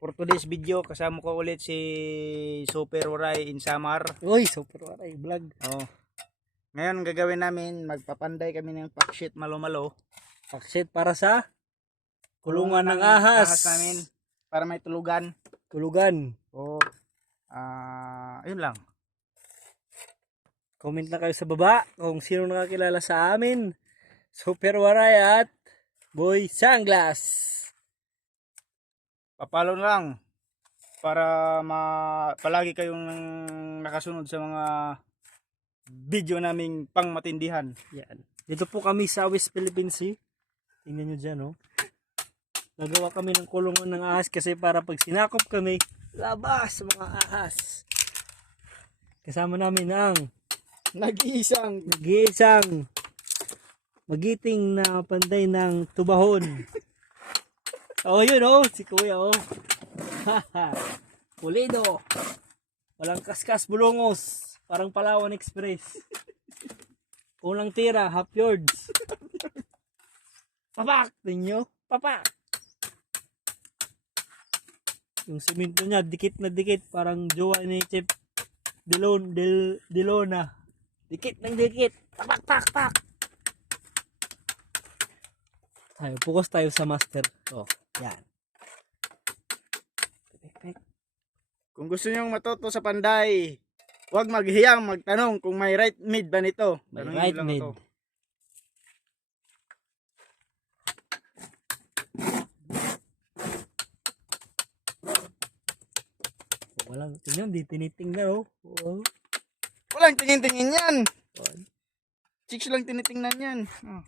For today's video, kasama ko ulit si Super Waray in Samar. Uy, Super Waray vlog. Oh. Ngayon gagawin namin, magpapanday kami ng packshit malo-malo. Packshit para sa kulungan ng ahas. Namin para may tulugan. Tulugan. Oh. Yun lang. Comment na kayo sa baba kung sino nakakilala sa amin. Super Waray at Boy Sunglass. Papalo na lang para palagi kayong nakasunod sa mga video naming pangmatindihan. Yan. Dito po kami sa West Philippines Sea. Tingnan nyo dyan, oh. Nagawa kami ng kulungan ng ahas kasi para pag sinakop kami, labas sa mga ahas. Kasama namin ang Nag-iisang magiting na panday ng tubahon. Oh, yun, oh. Si Kuya, oh. Pulido. Walang kaskas bulongos. Parang Palawan Express. Unang tira, half yards. Papak! Ninyo? Papak! Yung simento niya, dikit na dikit. Parang jowa ni Chef Delona. Dikit ng dikit. Papak, pak, pak! Tayo, focus tayo sa master. Oh, yan. Kung gusto nyo matuto sa panday, huwag maghiyang magtanong kung may right mid ba nito. May Tanungin right lang mid. ito. Walang, tingnan, di tinitingnan, oh. Oh. Walang tingin-tingin yan. Oh. Chicks lang tinitingnan yan. Oh.